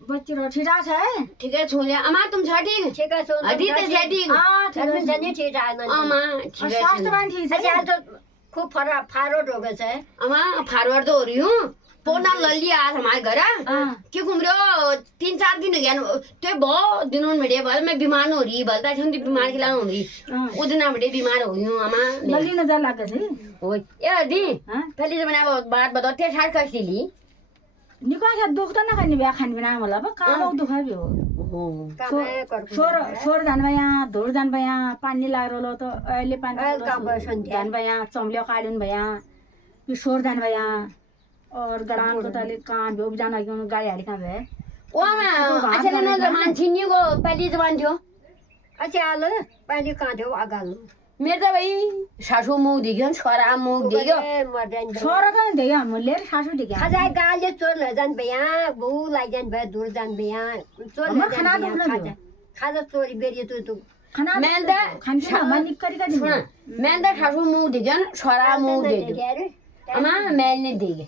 बच्ची रो ठीक है ठीक है छोले अमा तुम छ ठीक ठीक है सो अदी तो छ ठीक हां ठीक अभी है जनी ठीक है ना अमा ठीक है स्वास्थ्य मान ठीक अच्छा है तो खूब फारोट हो गए है अमा फारवर्ड तो हो रही हूँ पोना लल्ली आज हमारे घर हां के घूम रहे हो 3-4 दिन हो गया तो बहुत दिनों में बड़े मैं बीमार हो रही बलता छन बीमार के लाऊं रही वो दिन बड़े बीमार हो गई हूं अमा लगी नजर लागे छै ओए ए अदी हां पहले जमाना बात बताओ ते ठाट कर ली निको छ दुख त नखाने बिहा खाने बिना मलाई अब कालो दुख है हो सोर जान भया धुर जान भया पानी लागरो त अहिले पानी जान भया चम्ले काडुन भया यो सोर जान भया और गडान को तले कान भो जान आइयो गाडी हाडी का भए ओ मा अच्छा न जमान छिन्नी को पहले जमान थियो अच्छा आलो पहले कहाँ थियो अगालो मेरो त भाइ सासू मुख दिग्यो छोरा मुख दिग्यो छोरा त नि देगा मुले सासू दिगा खजाय गाले चोर लजान भया बहु लाइजान भया दूर जान भया चोर खाना लजान खाजा चोरी बेरी तो खाना मैंने तो खाना मानिक करी करी सुन मैंने तो सासू मुख दिग्यो छोरा मुख दिग्यो अमा मैंने दिगे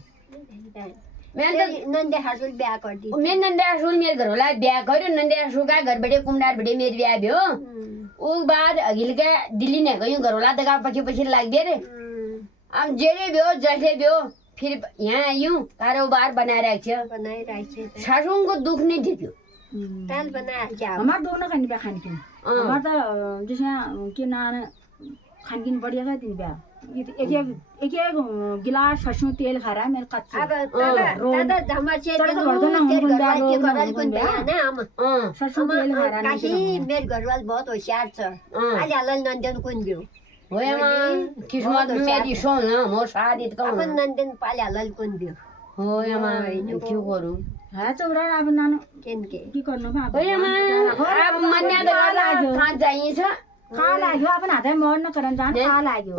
मैंने तो नंदे हसुल ब्याह कर दी मैं नंदे हसुल मेरो घर वाला ब्याह गर्यो नंदे हसुल का घर बड़े कुमडार बड़े मेरो ब्याह भयो उ बाद अघिल के दिल्ली ने गयो घर वाला दगा पछि पछि लाग दिए रे अब जेरे भयो जसले भयो फिर यहाँ आयौं कारोबार बनाएर छ सासू को दुख नहीं दियो ताल बना जा हमार दो न खाने बिहा खाने किन हमार त जैसे के ना खाने किन बढ़िया का दिन बिहा एक गिलास सरसों तेल खा रहा है मेरे कच्चे अब दादा जमा से के गराल कुन भया ना हम सरसों तेल खा रहा है काशी मेरे घरवाल बहुत होशियार छ आज हालल नंदन कुन बियो होयमा किस्मत मेरी सोन म शादी त अपन नंदन पाले हालल कुन बियो होयमा के गरौँ हा चौरा अब नानो केनके के गर्नु बा होयमा अब मन्या त लाग्यो कहाँ जाइन्छ खा लाग्यो अपन हातै मर्न करन जान खा लाग्यो